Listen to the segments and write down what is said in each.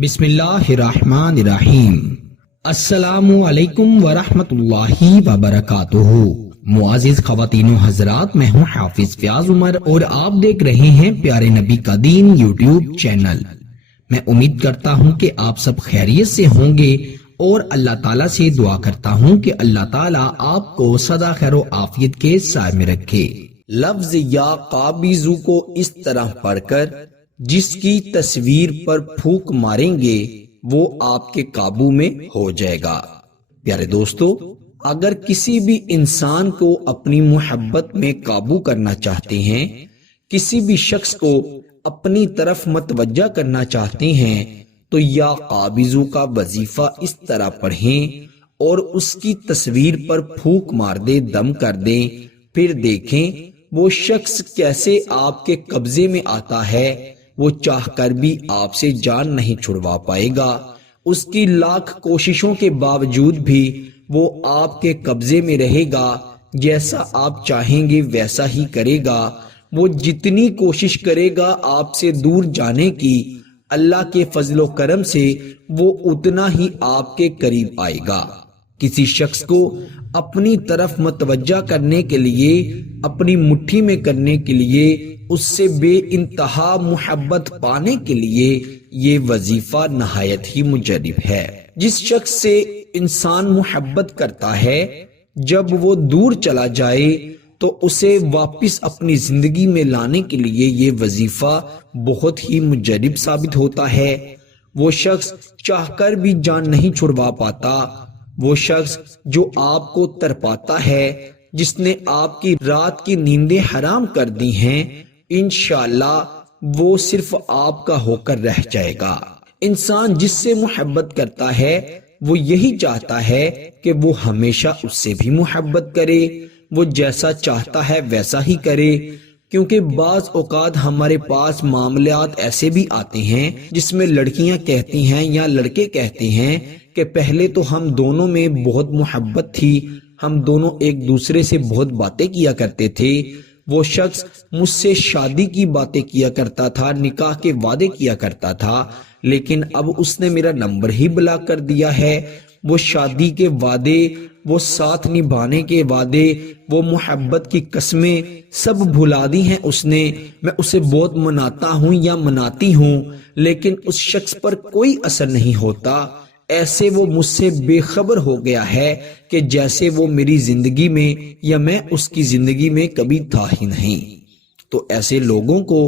بسم اللہ الرحمن الرحیم۔ السلام علیکم ورحمۃ اللہ وبرکاتہ۔ معزز خواتین و حضرات، میں ہوں حافظ فیاض عمر اور آپ دیکھ رہے ہیں پیارے نبی کا دین یوٹیوب چینل۔ میں امید کرتا ہوں کہ آپ سب خیریت سے ہوں گے اور اللہ تعالیٰ سے دعا کرتا ہوں کہ اللہ تعالیٰ آپ کو سدا خیر و عافیت کے سائے میں رکھے۔ لفظ یا قابضو کو اس طرح پڑھ کر جس کی تصویر پر پھونک ماریں گے وہ آپ کے قابو میں ہو جائے گا۔ پیارے دوستو، اگر کسی بھی انسان کو اپنی محبت میں قابو کرنا چاہتے ہیں، کسی بھی شخص کو اپنی طرف متوجہ کرنا چاہتے ہیں، تو یا قابضو کا وظیفہ اس طرح پڑھیں اور اس کی تصویر پر پھونک مار دیں، دم کر دیں، پھر دیکھیں وہ شخص کیسے آپ کے قبضے میں آتا ہے۔ وہ چاہ کر بھی آپ سے جان نہیں چھڑوا پائے گا، اس کی لاکھ کوششوں کے باوجود بھی وہ آپ کے قبضے میں رہے گا، جیسا آپ چاہیں گے ویسا ہی کرے گا۔ وہ جتنی کوشش کرے گا آپ سے دور جانے کی، اللہ کے فضل و کرم سے وہ اتنا ہی آپ کے قریب آئے گا۔ کسی شخص کو اپنی طرف متوجہ کرنے کے لیے، اپنی مٹھی میں کرنے کے لیے، اس سے بے انتہا محبت پانے کے لیے یہ وظیفہ نہایت ہی مجرب ہے۔ جس شخص سے انسان محبت کرتا ہے، جب وہ دور چلا جائے تو اسے واپس اپنی زندگی میں لانے کے لیے یہ وظیفہ بہت ہی مجرب ثابت ہوتا ہے۔ وہ شخص چاہ کر بھی جان نہیں چھڑوا پاتا، وہ شخص جو آپ کو تڑپاتا ہے، جس نے آپ کی رات کی نیندیں حرام کر دی ہیں، انشاءاللہ وہ صرف آپ کا ہو کر رہ جائے گا۔ انسان جس سے محبت کرتا ہے وہ یہی چاہتا ہے کہ وہ ہمیشہ اس سے بھی محبت کرے، وہ جیسا چاہتا ہے ویسا ہی کرے، کیونکہ بعض اوقات ہمارے پاس معاملات ایسے بھی آتے ہیں جس میں لڑکیاں کہتی ہیں یا لڑکے کہتے ہیں کہ پہلے تو ہم دونوں میں بہت محبت تھی، ہم دونوں ایک دوسرے سے بہت باتیں کیا کرتے تھے، وہ شخص مجھ سے شادی کی باتیں کیا کرتا تھا، نکاح کے وعدے کیا کرتا تھا، لیکن اب اس نے میرا نمبر ہی بلاک کر دیا ہے۔ وہ شادی کے وعدے، وہ ساتھ نبھانے کے وعدے، وہ محبت کی قسمیں سب بھلا دی ہیں اس نے۔ میں اسے بہت مناتا ہوں یا مناتی ہوں، لیکن اس شخص پر کوئی اثر نہیں ہوتا۔ ایسے وہ مجھ سے بے خبر ہو گیا ہے کہ جیسے وہ میری زندگی میں یا میں اس کی زندگی میں کبھی تھا ہی نہیں۔ تو ایسے لوگوں کو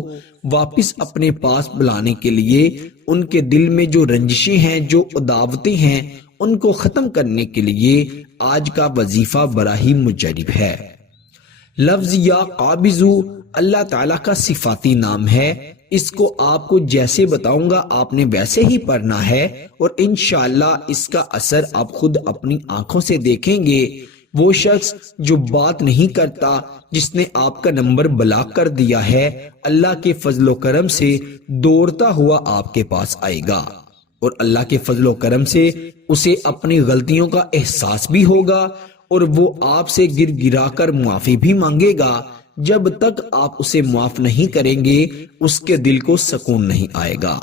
واپس اپنے پاس بلانے کے لیے، ان کے دل میں جو رنجشیں ہیں، جو عداوتیں ہیں، ان کو ختم کرنے کے لیے آج کا وظیفہ بڑا ہی مجرب ہے۔ لفظ یا قابضو اللہ تعالیٰ کا صفاتی نام ہے۔ اس کو آپ کو جیسے بتاؤں گا آپ نے ویسے ہی پڑھنا ہے، اور انشاءاللہ اس کا اثر آپ خود اپنی آنکھوں سے دیکھیں گے۔ وہ شخص جو بات نہیں کرتا، جس نے آپ کا نمبر بلاک کر دیا ہے، اللہ کے فضل و کرم سے دوڑتا ہوا آپ کے پاس آئے گا، اور اللہ کے فضل و کرم سے اسے اپنی غلطیوں کا احساس بھی ہوگا، اور وہ آپ سے گر گرا کر معافی بھی مانگے گا۔ جب تک آپ اسے معاف نہیں کریں گے اس کے دل کو سکون نہیں آئے گا۔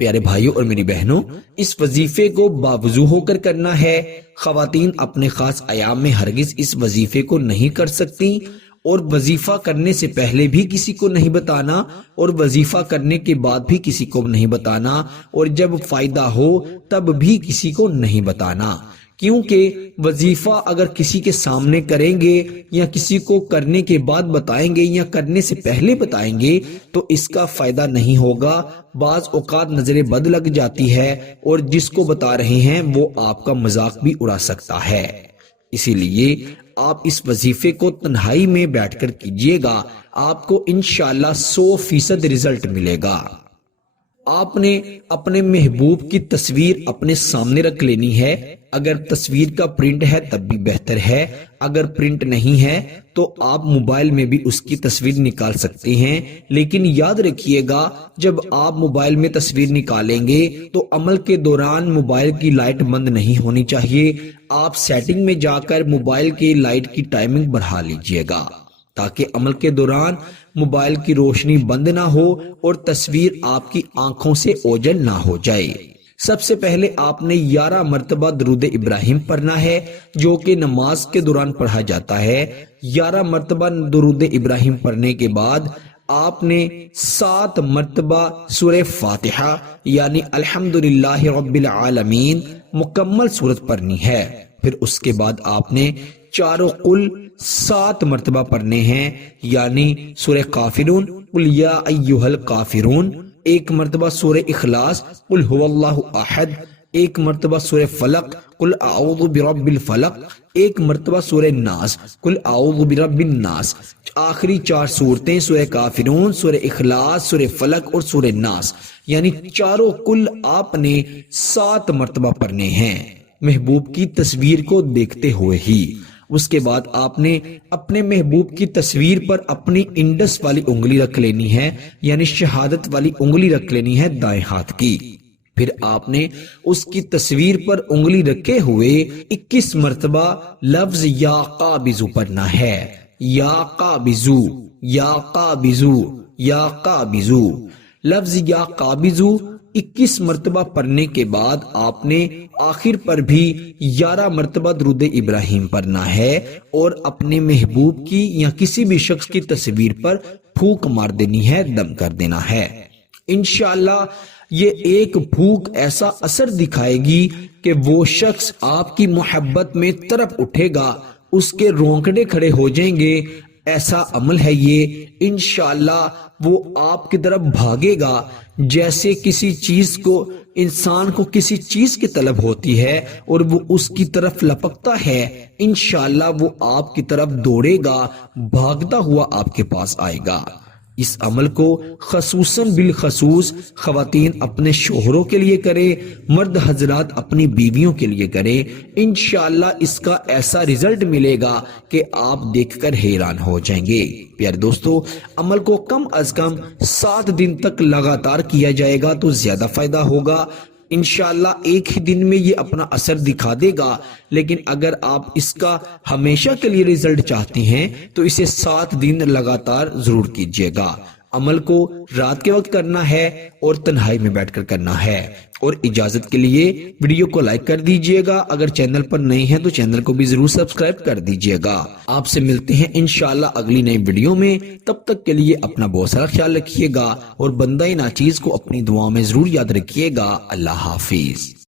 پیارے بھائیوں اور میری بہنوں، اس وظیفے کو باوضو ہو کر کرنا ہے۔ خواتین اپنے خاص ایام میں ہرگز اس وظیفے کو نہیں کر سکتی، اور وظیفہ کرنے سے پہلے بھی کسی کو نہیں بتانا، اور وظیفہ کرنے کے بعد بھی کسی کو نہیں بتانا، اور جب فائدہ ہو تب بھی کسی کو نہیں بتانا، کیونکہ وظیفہ اگر کسی کے سامنے کریں گے یا کسی کو کرنے کے بعد بتائیں گے یا کرنے سے پہلے بتائیں گے تو اس کا فائدہ نہیں ہوگا۔ بعض اوقات نظر بد لگ جاتی ہے، اور جس کو بتا رہے ہیں وہ آپ کا مذاق بھی اڑا سکتا ہے۔ اسی لیے آپ اس وظیفے کو تنہائی میں بیٹھ کر کیجئے گا، آپ کو انشاءاللہ 100% رزلٹ ملے گا۔ آپ نے اپنے محبوب کی تصویر اپنے سامنے رکھ لینی ہے۔ اگر تصویر کا پرنٹ ہے تب بھی بہتر ہے، اگر پرنٹ نہیں ہے تو آپ موبائل میں بھی اس کی تصویر نکال سکتے ہیں، لیکن یاد رکھیے گا جب آپ موبائل میں تصویر نکالیں گے تو عمل کے دوران موبائل کی لائٹ بند نہیں ہونی چاہیے۔ آپ سیٹنگ میں جا کر موبائل کی لائٹ کی ٹائمنگ بڑھا لیجئے گا، تاکہ عمل کے دوران موبائل کی روشنی بند نہ ہو اور تصویر آپ کی آنکھوں سے اوجھل نہ ہو جائے۔ سب سے پہلے آپ نے 11 مرتبہ درود ابراہیم پڑھنا ہے جو کہ نماز کے دوران پڑھا جاتا ہے۔ 11 مرتبہ درود ابراہیم پڑھنے کے بعد آپ نے 7 مرتبہ سورہ فاتحہ یعنی الحمدللہ رب العالمین مکمل سورت پڑھنی ہے۔ پھر اس کے بعد آپ نے چاروں قل 7 مرتبہ پڑھنے ہیں یعنی سورہ کافرون قل یا ایھا الکافرون، 1 مرتبہ سورہ اخلاص قل هو اللہ احد، 1 مرتبہ سورہ فلق قل اعوذ برب الفلق، 1 مرتبہ سورہ ناس قل اعوذ برب الناس۔ آخری 4 سورتیں سورہ کافرون، سورہ اخلاص، سورہ فلق اور سورہ ناس یعنی چاروں قل آپ نے 7 مرتبہ پڑھنے ہیں محبوب کی تصویر کو دیکھتے ہوئے ہی۔ اس کے بعد آپ نے اپنے محبوب کی تصویر پر اپنی انڈس والی انگلی رکھ لینی ہے یعنی شہادت والی انگلی رکھ لینی ہے دائیں ہاتھ کی۔ پھر آپ نے اس کی تصویر پر انگلی رکھے ہوئے 21 مرتبہ لفظ یا قابضو پڑھنا ہے، یا قابضو، یا قابضو، یا قابضو۔ لفظ یا قابضو 21 مرتبہ پڑھنے کے بعد آپ نے آخر پر بھی 11 مرتبہ درود ابراہیم پڑھنا ہے اور اپنے محبوب کی یا کسی بھی شخص کی تصویر پر پھونک مار دینی ہے، دم کر دینا ہے۔ انشاءاللہ یہ ایک پھونک ایسا اثر دکھائے گی کہ وہ شخص آپ کی محبت میں تڑپ اٹھے گا، اس کے رونگٹے کھڑے ہو جائیں گے۔ ایسا عمل ہے یہ، انشاءاللہ وہ آپ کی طرف بھاگے گا جیسے کسی چیز کو انسان کو کسی چیز کی طلب ہوتی ہے اور وہ اس کی طرف لپکتا ہے، انشاءاللہ وہ آپ کی طرف دوڑے گا، بھاگتا ہوا آپ کے پاس آئے گا۔ اس عمل کو خصوصاً بالخصوص خواتین اپنے شوہروں کے لیے کرے، مرد حضرات اپنی بیویوں کے لیے کرے، انشاءاللہ اس کا ایسا رزلٹ ملے گا کہ آپ دیکھ کر حیران ہو جائیں گے۔ پیارے دوستو، عمل کو کم از کم 7 دن تک لگاتار کیا جائے گا تو زیادہ فائدہ ہوگا۔ انشاءاللہ ایک ہی دن میں یہ اپنا اثر دکھا دے گا، لیکن اگر آپ اس کا ہمیشہ کے لیے رزلٹ چاہتے ہیں تو اسے 7 دن لگاتار ضرور کیجیے گا۔ عمل کو رات کے وقت کرنا ہے اور تنہائی میں بیٹھ کر کرنا ہے۔ اور اجازت کے لیے ویڈیو کو لائک کر دیجئے گا، اگر چینل پر نئے ہیں تو چینل کو بھی ضرور سبسکرائب کر دیجئے گا۔ آپ سے ملتے ہیں انشاءاللہ اگلی نئی ویڈیو میں، تب تک کے لیے اپنا بہت سارا خیال رکھیے گا اور بندہ ناچیز کو اپنی دعاؤں میں ضرور یاد رکھیے گا۔ اللہ حافظ۔